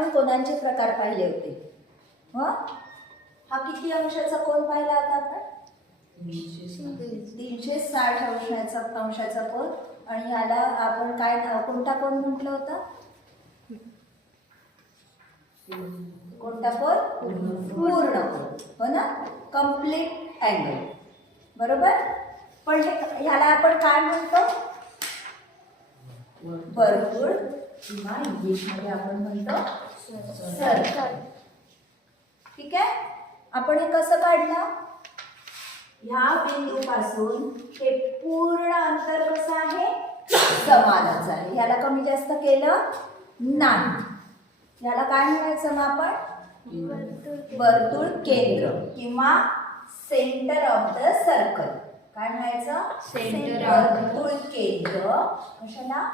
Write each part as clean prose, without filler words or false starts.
आपण कोनांचे प्रकार पाहिले होते. हा किती अंशाचा कोन पाहिला होता आपण? 360 अंशाचा कोन. आणि याला आपण काय कोणता कोन म्हटलं होतं? कोणता कोन? पूर्ण कोन. हो ना, कंप्लीट अँगल. बरोबर. पण ह्याला आपण काय म्हणतो? वर्तुळ किंवा इंग्लिशमध्ये आपण म्हणतो सर्कल. ठीक आहे. आपण हे कसं काढलं? ह्या बिंदूपासून हे पूर्ण अंतर कसं आहे? समानच आहे. ह्याला कमी जास्त केलं नाही. ह्याला काय म्हणायचं मग आपण? वर्तुळ केंद्र किंवा सेंटर ऑफ द सर्कल. काय म्हणायचं? वर्तुळ केंद्र. कशाला?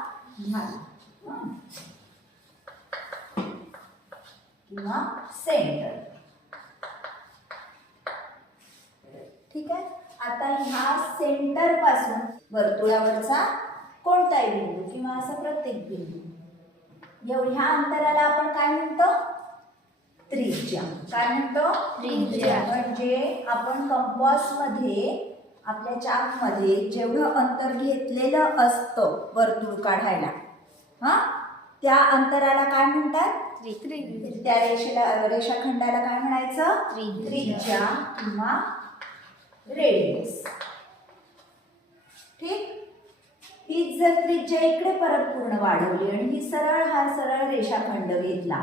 किंवा सेंटर. ठीक आहे. आता ह्या सेंटर पासून वर्तुळावरचा कोणताही बिंदू किंवा असा प्रत्येक बिंदू एवढ्या अंतराला आपण काय म्हणतो? त्रिज्या. काय म्हणतो? त्रिज्या. म्हणजे आपण कंपास मध्ये आपल्या चाक मध्ये जेवढं अंतर घेतलेलं असतं वर्तुळ काढायला, त्या अंतराला काय म्हणतात? त्या रेषाखंडाला काय म्हणायचं? त्रिज्या किंवा रेडियस. ठीक. हीच जर त्रिज्या इकडे परत पूर्ण वाढवली आणि ही सरळ रेषाखंड घेतला,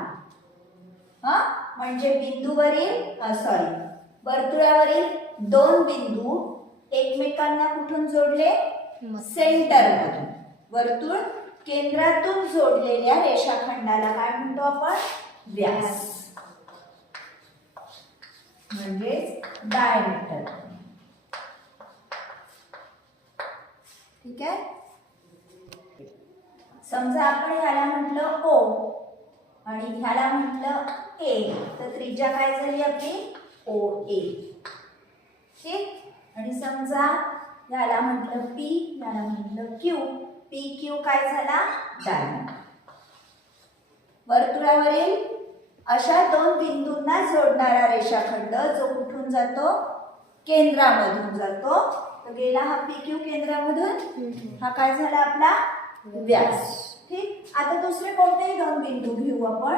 म्हणजे बिंदूवरील वर्तुळावरील दोन बिंदू एकमेकांना कुठून जोडले? सेंटर मधून. वर्तुळ केंद्रातून जोडलेल्या रेषाखंडाला काय म्हणतो आपण? व्यास. म्हणजे डायमीटर. ठीक आहे. समजा आपण ह्याला म्हटलं O आणि ह्याला म्हटलं A, तर त्रिज्या काय झाली आपली? OA. ठीक. आणि समजा ह्याला म्हटलं P, ह्याला म्हटलं Q, PQ काय झाला? डायमीटर. वर्तुळावरील अशा दोन बिंदूंना जोडणारा रेषाखंड जो कुठून जातो? केंद्रामधून जातो. तर गेला हा PQ केंद्रामधून. हा काय झाला आपला? व्यास. ठीक. आता दुसरे कोणतेही दोन बिंदू घेऊ आपण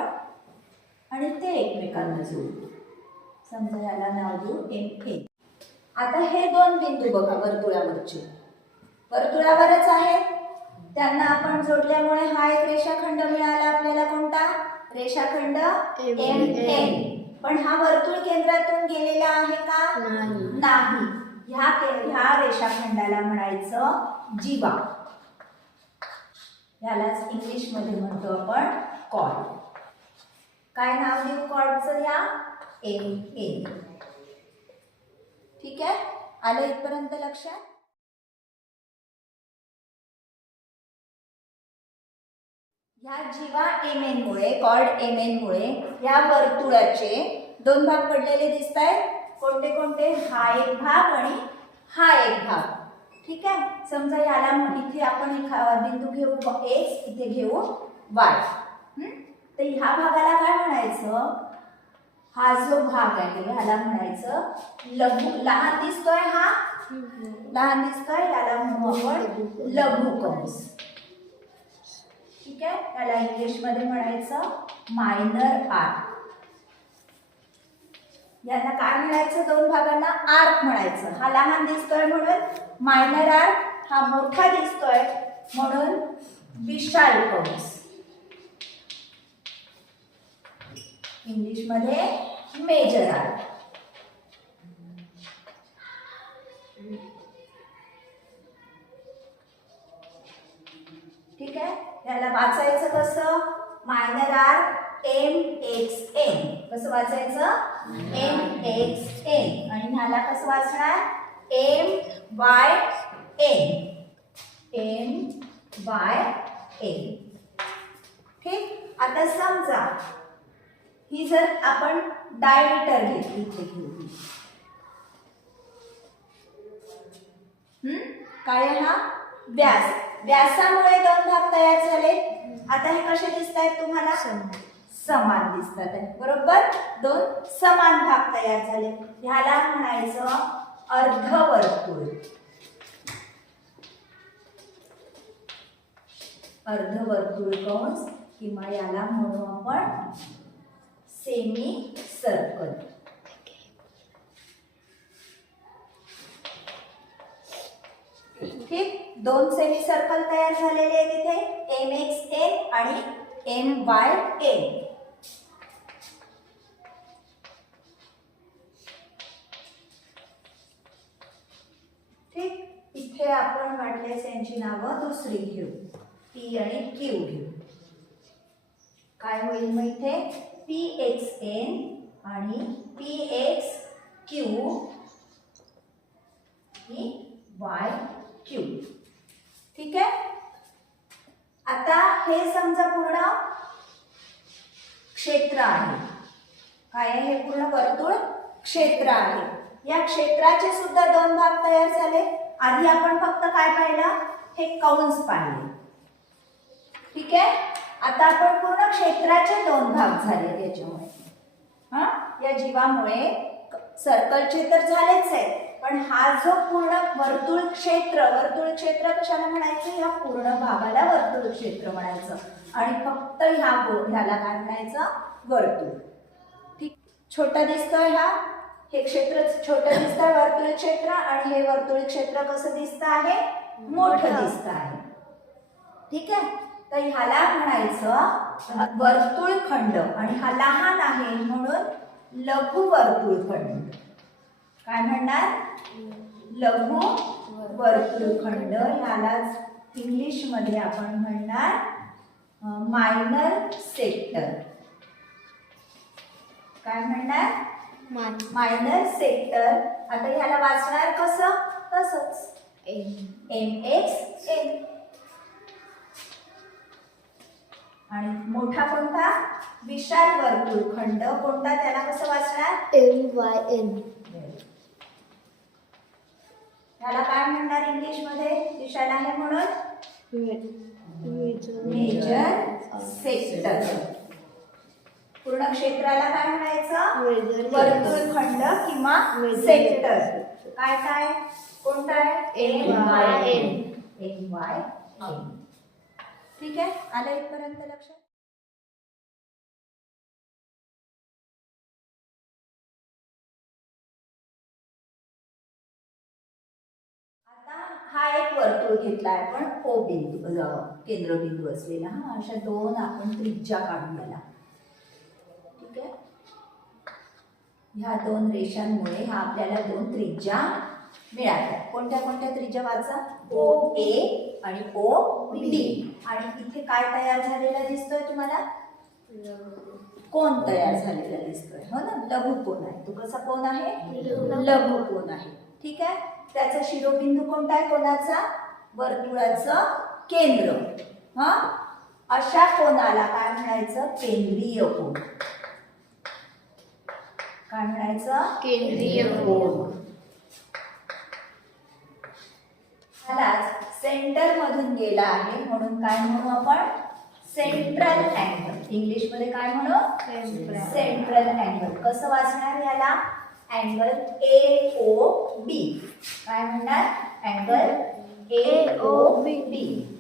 आणि ते एकमेकांना जोडू. समजा याला नाव देऊ MA. आता हे दोन बिंदू बघा वर्तुळावरचे, वर्तुळावरच आहेत. त्यांना आपण जोडल्यामुळे हा एक रेषाखंड मिळाला आपल्याला. कोणता? रेषाखंड MN. पण हा वर्तुळ केंद्रातून गेलेला आहे का? नाही. ह्या रेषाखंडाला म्हणायचं जीवा. यालाच इंग्लिश मध्ये म्हणतो आपण कॉर्ड. काय नाव देऊ कॉर्डचं? या MN. ठीक आहे. आलं इथपर्यंत लक्षात? ह्या जीवा MN मुळे, कॉर्ड MN मुळे या वर्तुळाचे दोन भाग पडलेले दिसत आहेत. कोणते कोणते? हा एक भाग आणि हा एक भाग. ठीक आहे. समजा याला इथे आपण एक बिंदू घेऊ X, इथे घेऊ Y. तर ह्या भागाला काय म्हणायचं? हा जो भाग आहे ह्याला म्हणायचं लघु. लहान दिसतोय हा? लहान दिसतोय, याला म्हणू आपण लघुकंस. ठीक आहे. त्याला इंग्लिश मध्ये म्हणायचं मायनर आर्क. यांना काय म्हणायचं? दोन भागांना आर्क म्हणायचं. हा लहान दिसतोय म्हणून मायनर आर्क, हा मोठा दिसतोय म्हणून विशाल कंस. इंग्लिश मध्ये मेजर आर्क. ठीक आहे. याला वाचायचं कसं? Minor arc MXN. कसं वाचायचं? MXN. आणि ह्याला कसं वाचणार? MYN. MYN. ठीक. आता समजा ही जर आपण डायमीटर घेतली, इथे घेऊ. काय हा? व्यास. व्यासामुळे दोन भाग तयार झाले. आता हे कसे दिसत आहेत तुम्हाला? समान दिसतात आहे. बरोबर, दोन समान भाग तयार झाले. ह्याला म्हणायचं अर्धवर्तुळ. अर्धवर्तुळ कंस किंवा याला म्हणू आपण सेमी सर्कल. ठीक, दोन सेमी सर्कल तयार झालेले आहेत इथे, MXN आणि MYN. ठीक, इथे आपण वाटल्यास यांची नावं दुसरी घेऊ, P आणि Q घेऊ. काय होईल मग इथे PXN आणि PXQ आणि YQ. ठीक आहे, आता हे समजा पूर्ण क्षेत्र आहे. काय आहे हे पूर्ण वर्तुळ क्षेत्र आहे. या क्षेत्राचे सुद्धा दोन भाग तयार झाले. आधी आपण फक्त काय पाहिलं, हे कंस पाहिले. ठीक आहे, आता आपण पूर्ण क्षेत्राचे दोन भाग झाले त्याच्यामुळे. या जीवामुळे सर्कलचे तर झालेच आहे, पण हा जो पूर्ण वर्तुळ क्षेत्र कशाला म्हणायचं, या पूर्ण भागाला वर्तुळ क्षेत्र म्हणायचं आणि फक्त ह्याला काय म्हणायचं, वर्तुळ. ठीक, छोटा दिसतोय हा, हे क्षेत्र छोटं दिसतंय वर्तुळ क्षेत्र, आणि हे वर्तुळ क्षेत्र कसं दिसतं आहे, मोठं दिसतं आहे. ठीक आहे, तर ह्याला म्हणायचं वर्तुळखंड, आणि हा लहान आहे म्हणून लघु वर्तुळखंड. काय म्हणणार, लघु वर्तुळखंड. ह्यालाच इंग्लिश मध्ये आपण म्हणणार मायनर सेक्टर. काय म्हणणार, मायनर सेक्टर. आता ह्याला वाचणार कसं, तसंच MXN. आणि मोठा कोणता, विशाल वर्तुळखंड कोणता, त्याला कसं वाचणार, MYN. त्याला काय म्हणणार इंग्लिश मध्ये, विशाल आहे म्हणून मेजर सेक्टर. पूर्ण क्षेत्राला काय म्हणायचं, वर्तुळखंड किंवा सेक्टर. काय काय कोणता आहे, MYN. ठीक आहे, आलं इथपर्यंत लक्षात. हा एक वर्तुळ घेतला आपण O बिंदू, केंद्रबिंदू असलेला. अशा दोन आपण त्रिज्या काढून याला. ठीक आहे, ह्या दोन रेषांमुळे हा आपल्याला दोन त्रिज्या मिळाल्या. कोणत्या कोणत्या त्रिज्या वाचा, OA आणि OB. आणि इथे काय तयार झालेला दिसतोय तुम्हाला, कोन तयार झालेला दिसतोय, हो ना, लघु कोन आहे. तो कसा कोन आहे, लघु कोन आहे. ठीक आहे, त्याचा शिरोबिंदू कोणता आहे कोणाचा, वर्तुळाचं केंद्र. अशा कोनाला काय म्हणायचं, केंद्रीय कोन. काय म्हणायचं, केंद्रीय कोन. ह्यालाच सेंटर मधून गेला आहे म्हणून काय म्हणू आपण, सेंट्रल अँगल. इंग्लिश मध्ये काय म्हणू, सेंट्रल अँगल. कसं वाचणार याला, अँगल AOB. काय म्हणणार, अँगल AOB.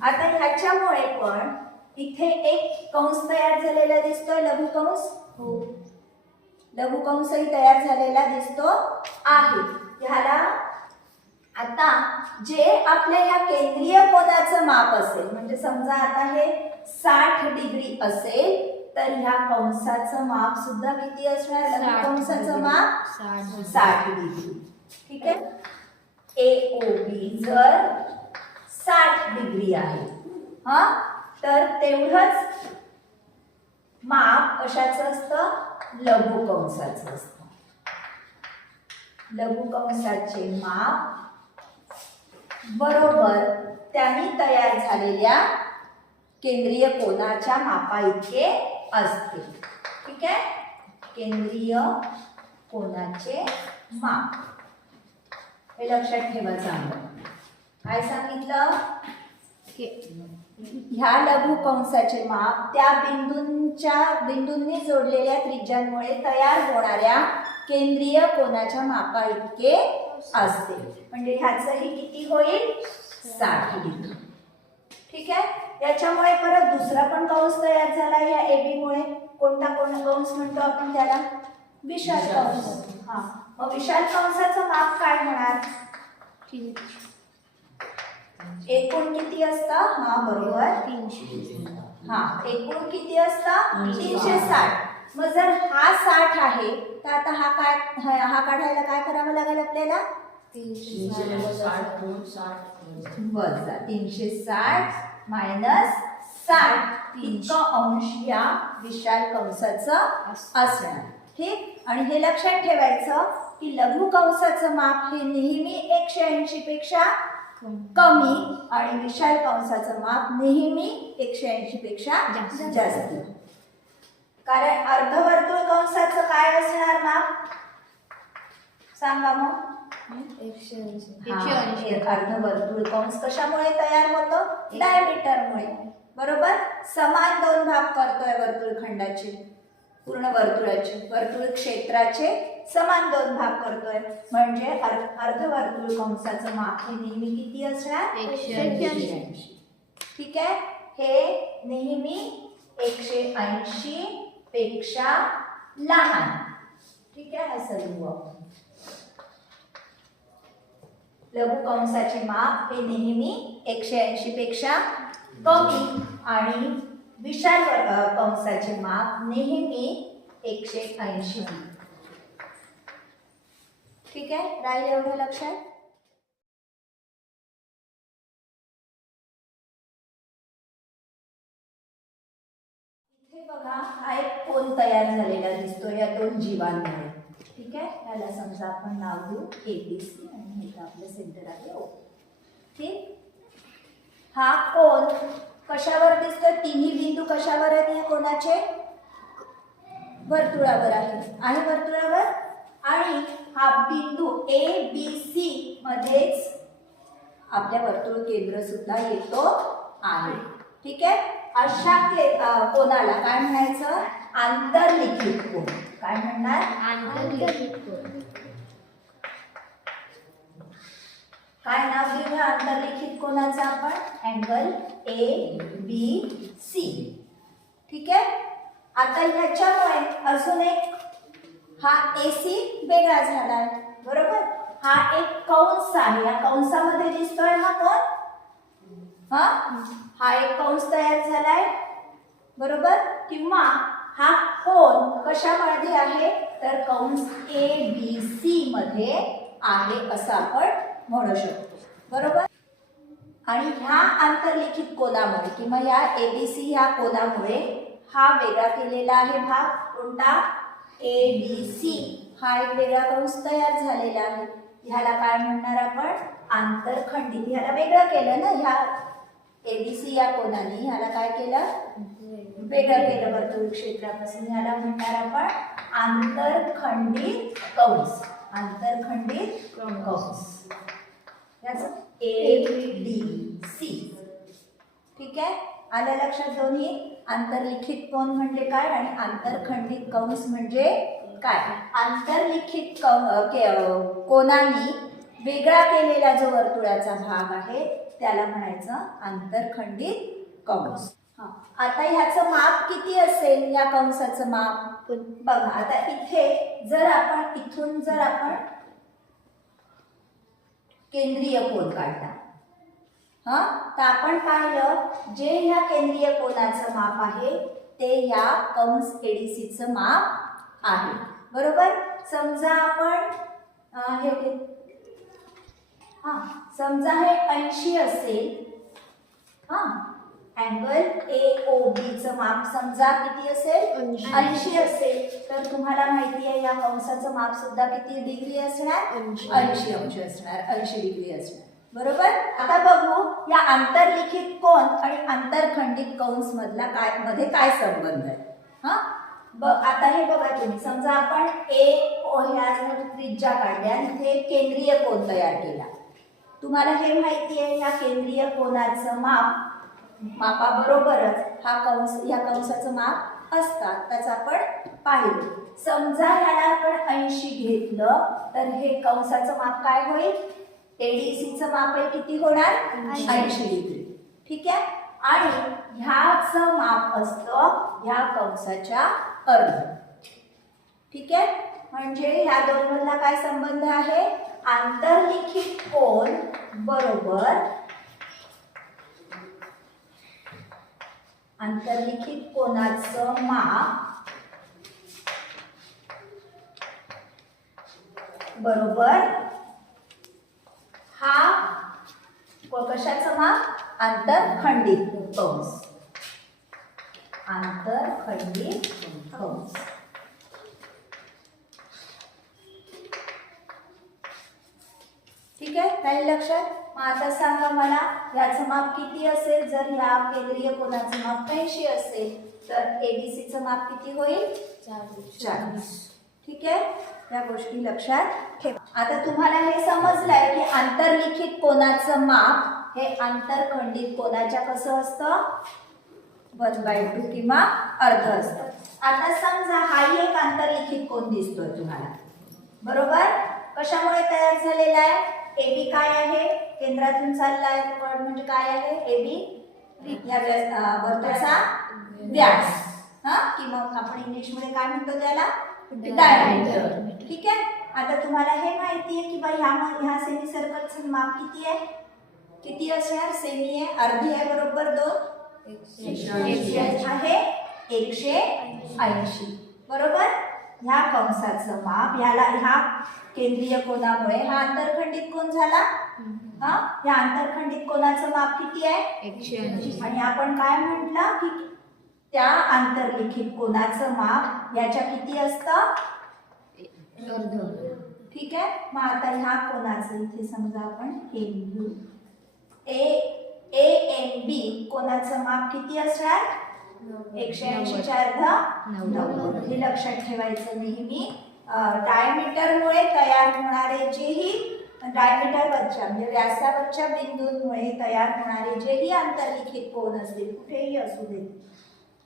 आता ह्याच्यामुळे पण इथे एक कंस तयार झालेला दिसतोय, लघु कंस. लघु कंसही तयार झालेला दिसतो आहे. ह्याला आता जे आपल्या या केंद्रीय कोनाचं माप असेल, म्हणजे समजा आता हे 60 डिग्री असेल, तर ह्या कंसाचं माप सुद्धा किती असणार, लघु कंसाचं माप 60 डिग्री. ठीक आहे, AOB जर 60 डिग्री आहे, तर तेवढंच माप कशाचं असतं, लघु कंसाचं असतं. लघु कंसाचे माप बरोबर त्यांनी तयार झालेल्या केंद्रीय कोनाच्या मापा इतके असते. ठीक आहे, केंद्रीय कोनाचे माप हे लक्षात ठेवा. चांगलं काय सांगितलं, ह्या लघु कंसाचे माप त्या बिंदूंनी जोडलेल्या त्रिज्यांमुळे तयार होणाऱ्या केंद्रीय कोनाच्या मापा इतके असते. म्हणजे ह्याचंही किती होईल 60 डिग्री. ठीक आहे. याच्यामुळे परत दुसरा पण कंस तयार झाला या AB मुळे. कोणता कंस म्हणतो आपण त्याला? विशाल कंस. हा, मग विशाल कंसाचं माप काय होणार? एकूण किती असतं? हा बरोबर 300. हा, एकूण किती असतं? 360. मग जर हा 60 आहे तर आता हा काढायला काय करावं लागेल आपल्याला? 360 वजा 360 मायनस 60 इतकं अंश या विशाल कंसाचं असणार. ठीक. आणि हे लक्षात ठेवायचं की लघु कंसाचं माप हे नेहमी 180 पेक्षा कमी आणि विशाल कंसाचं माप नेहमी 180 पेक्षा जास्त. कारण अर्धवर्तुळ कंसाचं काय असणार माप? सांगा मग. 180. अर्धवर्तुळ कंस कशामुळे तयार होतो? डायमीटरमुळे. बरोबर. समान दोन भाग करतोय वर्तुळखंडाचे, पूर्ण वर्तुळाचे, वर्तुळ क्षेत्राचे समान दोन भाग करतोय. म्हणजे अर्धवर्तुळ कंसाचं माप हे नेहमी किती असणार? 180. ठीक आहे. हे नेहमी 180 पेक्षा लहान. ठीक आहे. असं लिहू आपण. लघु कंसाचे माप हे नेहमी 180 पेक्षा कमी आणि विशाल कंसाचे माप नेहमी 180. ठीक आहे. राहील एवढं लक्षात. इथे बघा हा एक कोन तयार झालेला दिसतो या दोन जीवांमुळे. ठीक आहे. याला समजा आपण नाव देऊ ABC आणि हे आपलं सेंटर आहे O. ठीक. हा कोन कशावर दिसतो? तिन्ही बिंदू कशावर आहेत या कोनाचे? वर्तुळावर आहे वर्तुळावर. आणि हा बिंदू ABC मध्येच आपल्या वर्तुळ केंद्र सुद्धा येतो आहे. ठीक आहे. अशा कोनाला काय म्हणायचं? आंतरलिखित कोन. काय म्हणणार? आंतरलिखित कोन. काय नाव देऊया आंतरलिखित कोनाचं आपण? Angle ABC. ठीक आहे. आता ह्याच्यामुळे अजून एक हा AC वेगळा झाला. बरोबर. हा एक कंस आहे. या कंसामध्ये दिसतोय हा कोन. हा एक कंस तयार झालाय. बरोबर. किंवा हा कोन कशामध्ये आहे? तर कंस ABC मध्ये आहे असं आपण म्हणू शकतो. बरोबर. आणि ह्या आंतरलिखित कोनामुळे किंवा या ABC ह्या कोनामुळे हा वेगळा केलेला आहे भाग. कोणता? ABC. हा एक वेगळा कंस तयार झालेला आहे. ह्याला काय म्हणणार आपण? आंतरखंडित. ह्याला वेगळं केलं ना. ह्या ABC या कोनाने ह्याला काय केलं? वेगळं केलं वर्तुळ क्षेत्रापासून. ह्याला म्हणणार आपण आंतरखंडित कंस. आंतरखंडित कंस. याचं ABC. ठीक आहे. आलं लक्षात दोन्ही? आंतरलिखित कोन म्हणजे काय आणि आंतरखंडित कंस म्हणजे काय? आंतरलिखित कोनानी वेगळा केलेला जो वर्तुळाचा भाग आहे त्याला म्हणायचं आंतरखंडित कंस. आता ह्याचं माप किती असेल? या कंसाचं माप बघा. आता इथे जर आपण इथून जर आपण केंद्रीय कोन काढला तर आपण पाहिलं जे ह्या केंद्रीय कोनाचं माप आहे ते ह्या कंस ADCचं माप आहे. बरोबर. समजा आपण समजा हे 80 असेल. अँगल AOBचं माप समजा किती असेल? 80 असेल. तर तुम्हाला माहिती आहे या कंसाचं माप सुद्धा किती डिग्री असणार? 80 अंश असणार. 80 डिग्री असणार. बरोबर. आता बघू या आंतरलिखित कोन आणि आंतरखंडित कंस मधला मध्ये काय संबंध आहे. आता हे बघा तुम्ही. समजा आपण ह्या त्रिज्या काढल्या आणि इथे केंद्रीय कोन तयार केला. तुम्हाला हे माहिती आहे या केंद्रीय कोनाचं माप मापाबरोबरच हा कंस, या कंसाचं माप असतात, त्याचं आपण पाहिलं. समजा याला आपण 80 घेतलं तर हे कंसाचं माप काय होईल? एडीसीचं माप आहे किती होणार? 80 डिग्री. ठीक आहे. आणि ह्याचं माप असतं ह्या कंसाच्या अर्ध. ठीक आहे. म्हणजे ह्या दोन मधला काय संबंध आहे? आंतरलिखित कोन बरोबर आंतरलिखित कोनाचं माप बरोबर हा कशाचं माप? आंतरखंडित कंस. आंतरखंडित कंस. ठीक आहे. काही लक्षात? मग आता सांगा मला याचं माप किती असेल? जर ह्या केंद्रीय कोनाचं माप 80 असेल तर एबीसीचं माप किती होईल? 40. ठीक आहे. या गोष्टी लक्षात ठेवा. आता तुम्हाला हे समजलंय की आंतरलिखित कोनाचं माप हे आंतरखंडित कोनाच्या कसं असतं? 1/2 किंवा अर्ध असतं. आता समजा हाही एक आंतरलिखित कोन दिसतोय तुम्हाला, बरोबर? कशामुळे तयार झालेला आहे? एबी काय आहे? केंद्रातून चाललाय म्हणजे काय आहे? एबी या वर्तुळाचा व्यास, हा, किंवा आपण इंग्लिश मध्ये काय म्हणतो त्याला? डायमीटर. ठीक आहे. आता तुम्हाला हे माहिती आहे की बाई ह्या सेमी सर्कलचं माप किती आहे? किती असणार? सेमी आहे, अर्धी आहे, बरोबर 2 आहे 180. बरोबर. ह्या कंसाचं माप ह्या केंद्रीय कोनामुळे हा आंतरखंडित कोन झाला. हा, ह्या आंतरखंडित कोनाचं माप किती आहे? 180. आणि आपण काय म्हटलं की त्या आंतरलिखित कोनाचं माप याच्या किती असतं? अर्ध. ठीक आहे. मग आता ह्या कोनाचं इथे समजा आपण हे लिहू. AMB कोनाचं माप किती असणार? 180 च्या अर्ध 90. हे लक्षात ठेवायचं नेहमी. डायमीटरमुळे तयार होणारे जेही डायमीटरवरच्या म्हणजे व्यासावरच्या बिंदूंमुळे तयार होणारे जेही आंतरलिखित कोन असतील, कुठेही असू दे,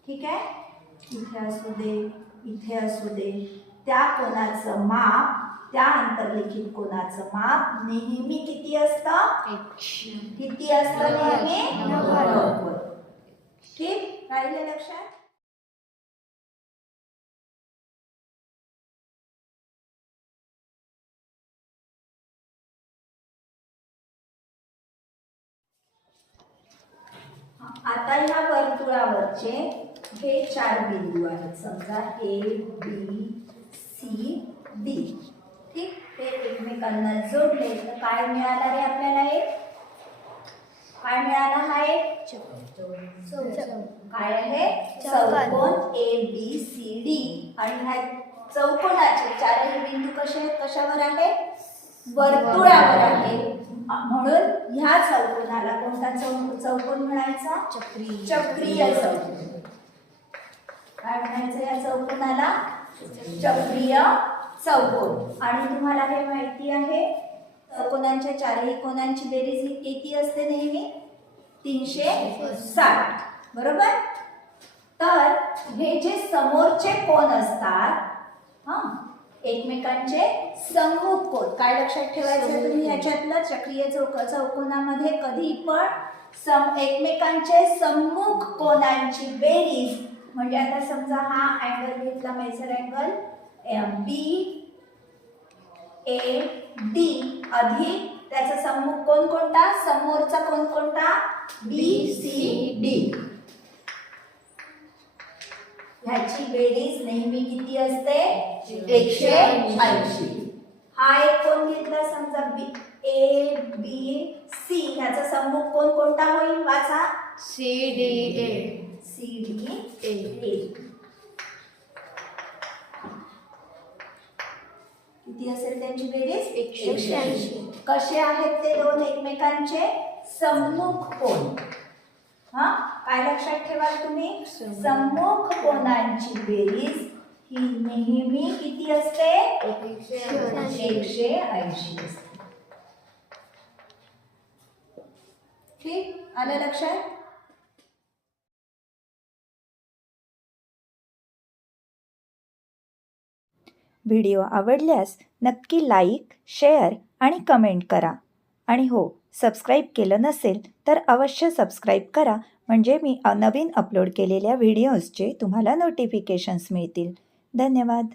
ठीक आहे, इथे असू दे, इथे असू दे, त्या कोनाचं माप, त्या आंतरलिखित कोनाचं माप नेहमी किती असतं? किती असतं? नेहमी 90. ठीक. राहिले लक्षात? आता ह्या वर्तुळावरचे हे 4 बिंदू आहेत. समजा A, B, C, D. ठीक. ते एकमेकांना जोडले तर काय मिळाला रे आपल्याला? एक काय मिळाला? हा एक काय आहे? चौकोन ABCD. आणि ह्या चौकोनाचे 4ही बिंदू कसे आहेत? कशावर आहे? वर्तुळावर आहे. म्हणून ह्या चौकोनाला कोणता चौकोन म्हणायचा? चक्रीय चौकोन. काय म्हणायचं या चौकोनाला? चक्रीय चौकोन. आणि तुम्हाला हे माहिती आहे चौकोनांच्या 4ही कोनांची बेरीज ही किती असते? नेहमी 360. बरोबर. तर हे जे समोरचे कोन असतात, हा, एकमेकांचे सम्मुख कोन, काय लक्षात ठेवायचं तुम्ही ह्याच्यातलं? चक्रीय चौकोनामध्ये कधी पण एकमेकांचे सम्मुख कोनांची बेरीज म्हणजे आता समजा हा अँगल घेतला, मेजर अँगल BAD अधिक त्याचा सम्मुख कोन कोणता? समोरचा कोन कोणता? BCD. ह्याची बेरीज नेहमी किती असते? 180. हा एक कोन घेतला समजा ABC, ह्याचा सम्मुख कोन कोणता होईल? वाचा. CDA. किती असेल त्यांची बेरीज? 180. कसे आहेत ते दोन एकमेकांचे सम्मुख कोन? हा, काय लक्षात ठेवा तुम्ही? सम्मुख कोनांची बेरीज ही नेहमी किती असते? 180 असते. ठीक. आलं लक्षात? व्हिडिओ आवडल्यास नक्की लाईक, शेअर आणि कमेंट करा. आणि हो, सबस्क्राईब केलं नसेल तर अवश्य सबस्क्राईब करा, म्हणजे मी नवीन अपलोड केलेल्या व्हिडिओजचे तुम्हाला नोटिफिकेशन्स मिळतील. धन्यवाद.